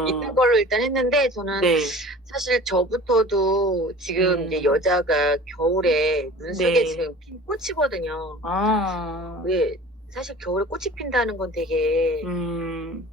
있는 걸로 일단 했는데 저는 네. 사실 저부터도 지금 음. 이제 여자가 겨울에 눈 속에 네. 지금 핀 꽃이거든요. 아. 왜 사실 겨울에 꽃이 핀다는 건 되게 음.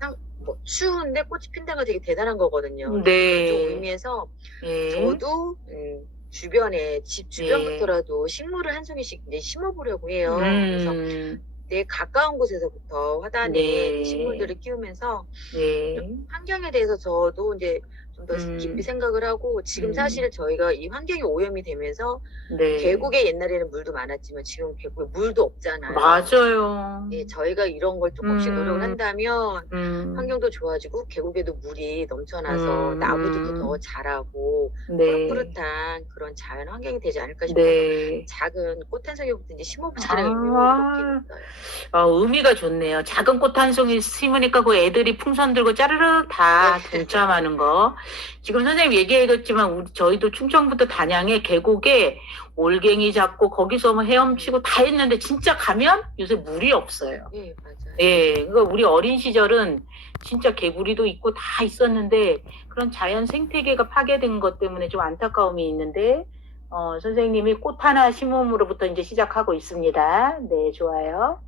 상- 뭐 추운데 꽃이 핀다는 건 되게 대단한 거거든요. 좀 네. 의미에서 예. 저도 음, 주변에 집 주변부터라도 식물을 한 송이씩 이제 심어보려고 해요. 그래서 음. 내 가까운 곳에서부터 화단에 네. 식물들을 키우면서 네. 좀 환경에 대해서 저도 이제 좀 더 음. 깊이 생각을 하고 지금 음. 사실 저희가 이 환경이 오염이 되면서 네. 계곡에 옛날에는 물도 많았지만 지금 계곡에 물도 없잖아요. 맞아요. 예, 저희가 이런 걸 조금씩 음. 노력을 한다면 음. 환경도 좋아지고 계곡에도 물이 넘쳐나서 음. 나무들도 더 자라고 네. 푸릇푸릇한 그런 자연 환경이 되지 않을까 싶어서 네. 작은 꽃 한 송이부터 이제 심어보자는 아. 의미로 됐어요. 어, 의미가 좋네요. 작은 꽃 한 송이 심으니까 그 애들이 풍선 들고 짜르르 다 네. 동참하는 거. 지금 선생님 얘기해줬지만 우리 저희도 충청부터 단양에 계곡에 올갱이 잡고 거기서 뭐 헤엄치고 다 했는데 진짜 가면 요새 물이 없어요. 예, 맞아요. 예, 그러니까 우리 어린 시절은 진짜 개구리도 있고 다 있었는데 그런 자연 생태계가 파괴된 것 때문에 좀 안타까움이 있는데 어, 선생님이 꽃 하나 심음으로부터 이제 시작하고 있습니다. 네, 좋아요.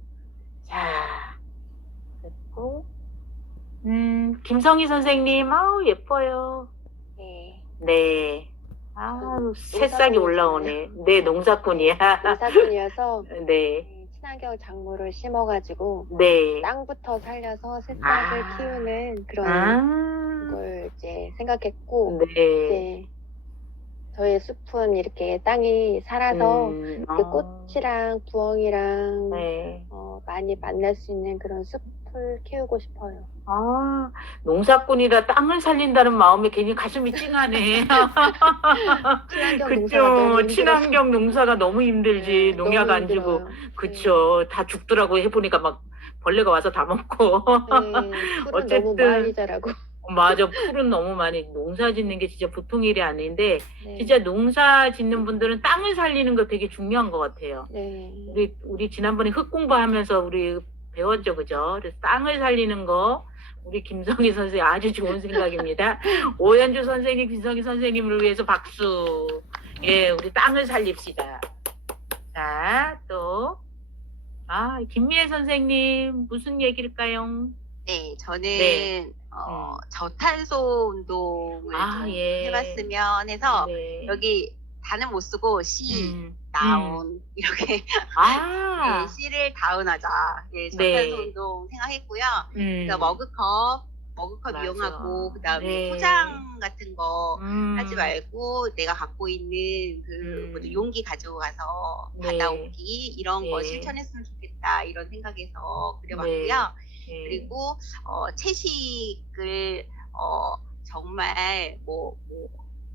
자. 음, 김성희 선생님, 아우, 예뻐요. 네. 네. 아우, 새싹이. 올라오네. 네, 농사꾼이야. 농사꾼이어서 네, 네, 친환경 작물을 심어가지고 네. 땅부터 살려서 새싹을 아. 키우는 그런 아, 걸 이제 생각했고 네. 이제 저의 숲은 이렇게 땅이 살아서 음, 어, 꽃이랑 부엉이랑 네. 어, 많이 만날 수 있는 그런 숲 을 키우고 싶어요. 아, 농사꾼이라 땅을 살린다는 마음에 괜히 가슴이 찡하네. 친환경 농사가 그쵸. 힘들어서. 친환경 농사가 너무 힘들지. 네, 농약 너무 안 주고. 힘들어요. 그쵸. 다 죽더라고 해보니까 막 벌레가 와서 다 먹고. 네, 풀은 너무 어쨌든 많이 자라고. 맞아. 풀은 너무 많이, 농사 짓는 게 진짜 보통 일이 아닌데, 네. 진짜 농사 짓는 분들은 땅을 살리는 거 되게 중요한 것 같아요. 네. 우리, 우리 지난번에 흙 공부하면서 우리 배웠죠. 그죠? 그래서 땅을 살리는 거, 우리 김성희 선생님 아주 좋은 생각입니다. 오현주 선생님, 김성희 선생님을 위해서 박수. 예, 우리 땅을 살립시다. 자, 또, 아, 김미애 선생님, 무슨 얘기일까요? 네, 저는 네. 어, 음. 저탄소 운동을 아, 좀 예. 해봤으면 해서 네. 여기 단은 못 쓰고 시, 음, 다운 이렇게 음. 아, 네, 시를 다운하자. 예, 네. 저탄소 운동 생각했고요. 음. 그래서 머그컵, 머그컵 맞아. 이용하고 그다음에 네. 포장 같은 거 음. 하지 말고 내가 갖고 있는 그 음. 용기 가지고 가서 네. 받아오기 이런 거 네. 실천했으면 좋겠다 이런 생각에서 그려봤고요. 네. 그리고 어, 채식을 어, 정말 뭐, 뭐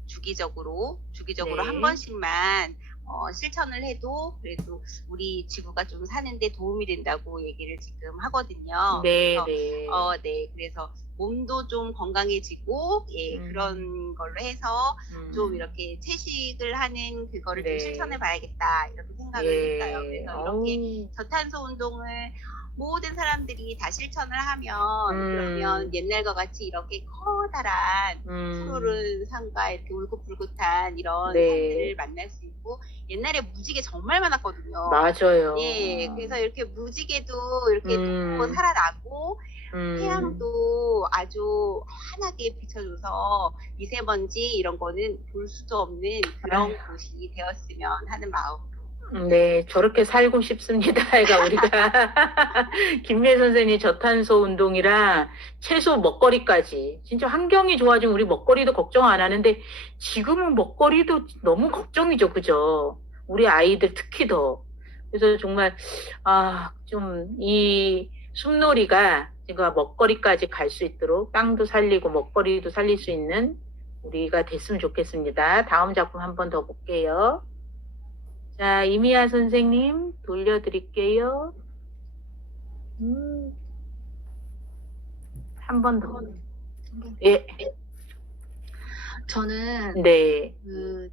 주기적으로 주기적으로 네. 한 번씩만 어, 실천을 해도 그래도 우리 지구가 좀 사는데 도움이 된다고 얘기를 지금 하거든요. 네, 그래서 네. 어, 네. 그래서 몸도 좀 건강해지고 예, 음. 그런 걸로 해서 음. 좀 이렇게 채식을 하는 그거를 네. 좀 실천해 봐야겠다 이렇게 생각을 예. 했어요. 그래서 이렇게. 저탄소 운동을 모든 사람들이 다 실천을 하면 음. 그러면 옛날과 같이 이렇게 커다란 음. 푸르른 산과 이렇게 울긋불긋한 이런 네. 산들을 만날 수 있고 옛날에 무지개 정말 많았거든요. 맞아요. 예, 그래서 이렇게 무지개도 이렇게 음. 또 살아나고 음. 태양도 아주 환하게 비춰줘서 미세먼지 이런 거는 볼 수도 없는 그런 곳이 되었으면 하는 마음으로 네, 저렇게 살고 싶습니다. 애가 우리가 김미애 선생님 저탄소 운동이랑 채소 먹거리까지 진짜 환경이 좋아지면 우리 먹거리도 걱정 안 하는데 지금은 먹거리도 너무 걱정이죠, 그죠? 우리 아이들 특히 더 그래서 정말 아 좀 이 숲놀이가 제가 먹거리까지 갈 수 있도록 땅도 살리고 먹거리도 살릴 수 있는 우리가 됐으면 좋겠습니다. 다음 작품 한 번 더 볼게요. 자, 이미아 선생님 돌려드릴게요. 음. 한 번 더. 예, 저는 네. 그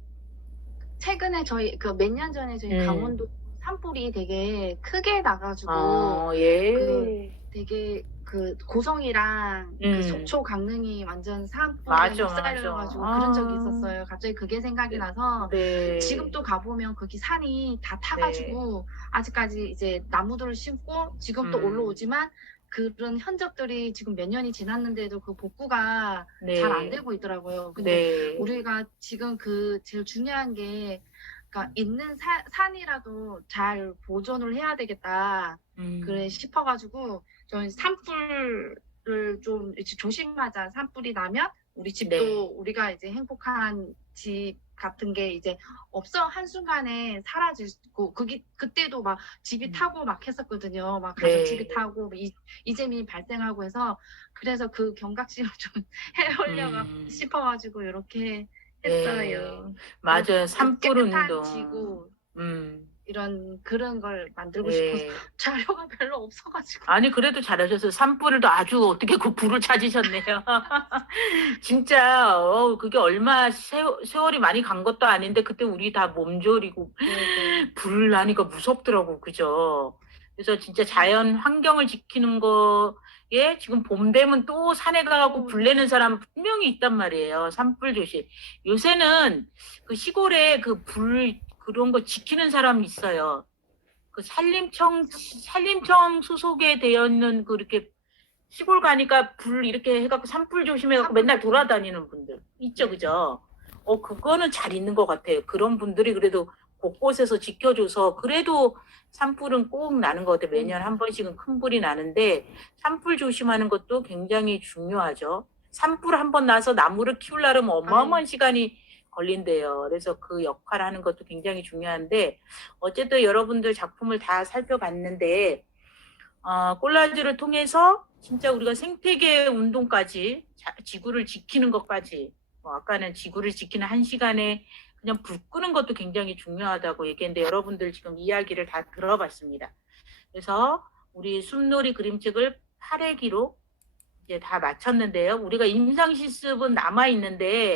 최근에 저희 그 몇 년 전에 저희 음. 강원도 산불이 되게 크게 나가지고 어, 예. 그 되게 그 고성이랑 음. 그 속초 강릉이 완전 산불에 맞아, 휩싸여가지고 맞아. 그런 적이 아. 있었어요. 갑자기 그게 생각이 나서 네. 지금 또 가보면 거기 산이 다 타가지고 아직까지 이제 나무들을 심고 지금 또 음. 올라오지만 그런 흔적들이 지금 몇 년이 지났는데도 그 복구가 네. 잘 안 되고 있더라고요. 근데 네. 우리가 지금 그 제일 중요한 게 그러니까 있는 사- 산이라도 잘 보존을 해야 되겠다. 음. 그래 싶어가지고 저는 산불을 좀 이제 조심하자. 산불이 나면 우리 집도 네. 우리가 이제 행복한 집 같은 게 이제 없어 한 순간에 사라지고 그게 그때도 막 집이 음. 타고 막 했었거든요. 막 네. 가족집이 타고 이, 이재민이 발생하고 해서 그래서 그 경각심을 좀 해보려고 음. 싶어가지고 이렇게 네. 했어요. 맞아요. 산불 운동. 지구 음. 이런 그런 걸 만들고 네. 싶어서 자료가 별로 없어가지고 아니 그래도 잘하셔서 산불을 또 아주 어떻게 그 불을 찾으셨네요. 진짜 어 그게 얼마 세월, 세월이 많이 간 것도 아닌데 그때 우리 다 몸조리고 네, 불 나니까 무섭더라고 그죠. 그래서 진짜 자연 환경을 지키는 거에 지금 봄 되면 또 산에 가고 불 내는 사람 분명히 있단 말이에요. 산불 조심. 요새는 그 시골에 그 불 그런 거 지키는 사람이 있어요. 그 산림청 산림청 소속에 되어 있는 그렇게 시골 가니까 불 이렇게 해갖고 산불 조심해갖고 맨날 돌아다니는 분들 있죠, 그죠? 어 그거는 잘 있는 것 같아요. 그런 분들이 그래도 곳곳에서 지켜줘서 그래도 산불은 꼭 나는 것 같아요. 매년 한 번씩은 큰 불이 나는데 산불 조심하는 것도 굉장히 중요하죠. 산불 한 번 나서 나무를 키우려면 어마어마한 시간이 걸린대요. 그래서 그 역할을 하는 것도 굉장히 중요한데 어쨌든 여러분들 작품을 다 살펴봤는데 어, 콜라주를 통해서 진짜 우리가 생태계 운동까지 자- 지구를 지키는 것까지 뭐 아까는 지구를 지키는 한 시간에 그냥 불 끄는 것도 굉장히 중요하다고 얘기했는데 여러분들 지금 이야기를 다 들어봤습니다. 그래서 우리 숲놀이 그림책을 8회기로 이제 다 마쳤는데요. 우리가 임상 실습은 남아 있는데